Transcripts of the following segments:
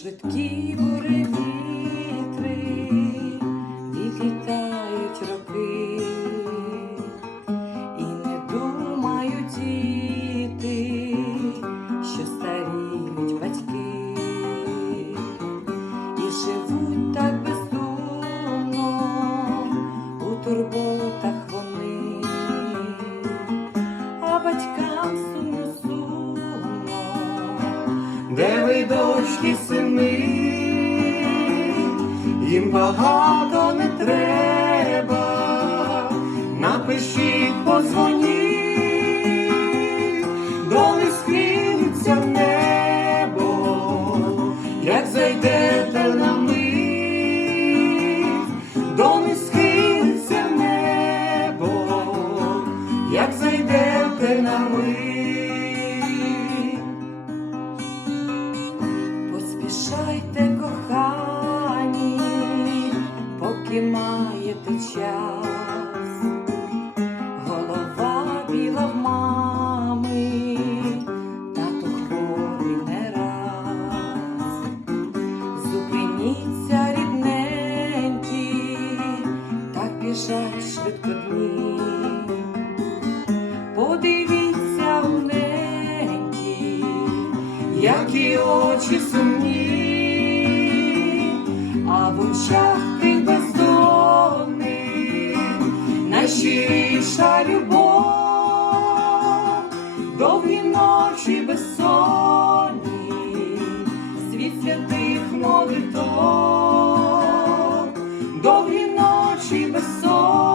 швидкі бури вітри, відлітають роки, і не думають діти, що старіють батьки, дочки сини, їм багато не треба, напишіть, позвоніть, до них схилиться небо, як зайдете на мить, до них схилиться небо, як зайдете на мить. Поспішайте, кохані, поки маєте час. Голова біла в мами, тато хворий не раз. Зупиніться, рідненькі, так біжать швидко дні. Подивіться у ненькі, які очі сумні, в очах тих бездонних найщиріша любов, довгі ночі безсонні, світ святих молитов, довгі ночі безсонні,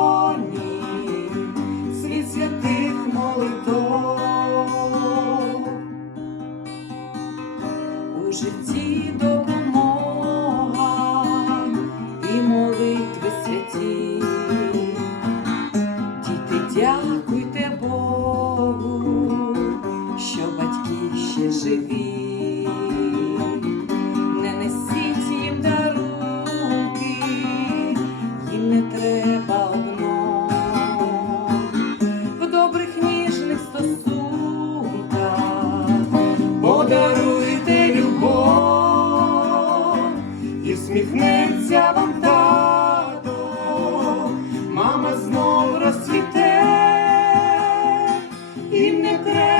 наші живі, не несіть їм дарунки, їм не треба одно. В добрих ніжних стосунках, подаруйте любов. І всміхнеться вам тато, мама знов розцвіте, їм не треба.